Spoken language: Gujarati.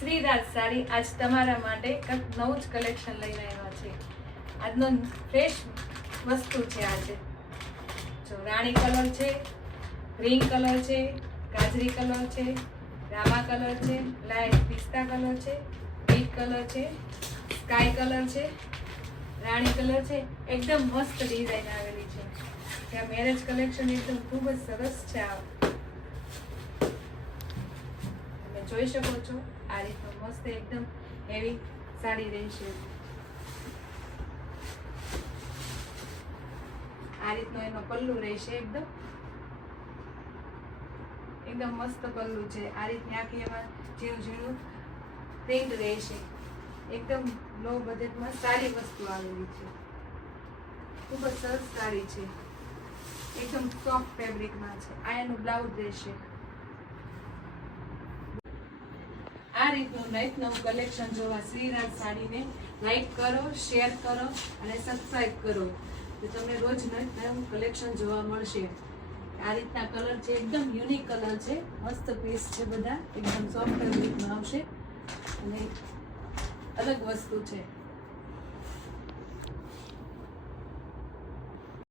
શ્રીરાજ સાડી આજ તમારા માટે કંઈક નવું જ કલેક્શન લઈને આવ્યા છે. આજનો ફ્રેશ વસ્તુ છે આજે જો. રાણી કલર છે ગ્રીન કલર છે, ગાજરી કલર છે, રામા કલર છે લાઈટ પિસ્તા કલર છે પિંક કલર છે સ્કાય કલર છે, રાણી કલર છે, એકદમ મસ્ત ડિઝાઇન આવેલી છે. ત્યાં મેરેજ કલેક્શન એકદમ ખૂબ જ સરસ છે આ. જોઈ શકો છો. આ રીતનું મસ્ત એકદમ હેવી સાડી રહેશે. આ રીતનો એનો પલ્લુ રહેશે એકદમ. એકદમ મસ્ત પલ્લુ છે. આ રીતની આખી એમાં ઝીણું ઝીણું પ્રિન્ટ રહેશે. એકદમ લો બજેટમાં સારી વસ્તુ આવેલી છે. ખૂબ જ સરસ સાડી છે. એકદમ સોફ્ટ ફેબ્રિકમાં છે. આ એનું બ્લાઉઝ રહેશે. આ રીતનું નાઇટ નવું કલેક્શન જોવા શ્રીરાજ સાડીને લાઈક કરો શેર કરો અને સબસ્ક્રાઈબ કરો. તો તમને રોજ નવું નવું કલેક્શન જોવા મળશે. આ રીતના કલર છે, એકદમ યુનિક કલર છે. મસ્ત પીસ છે બધા. એકદમ સોફ્ટ રીતમાં આવશે. અને અલગ વસ્તુ છે.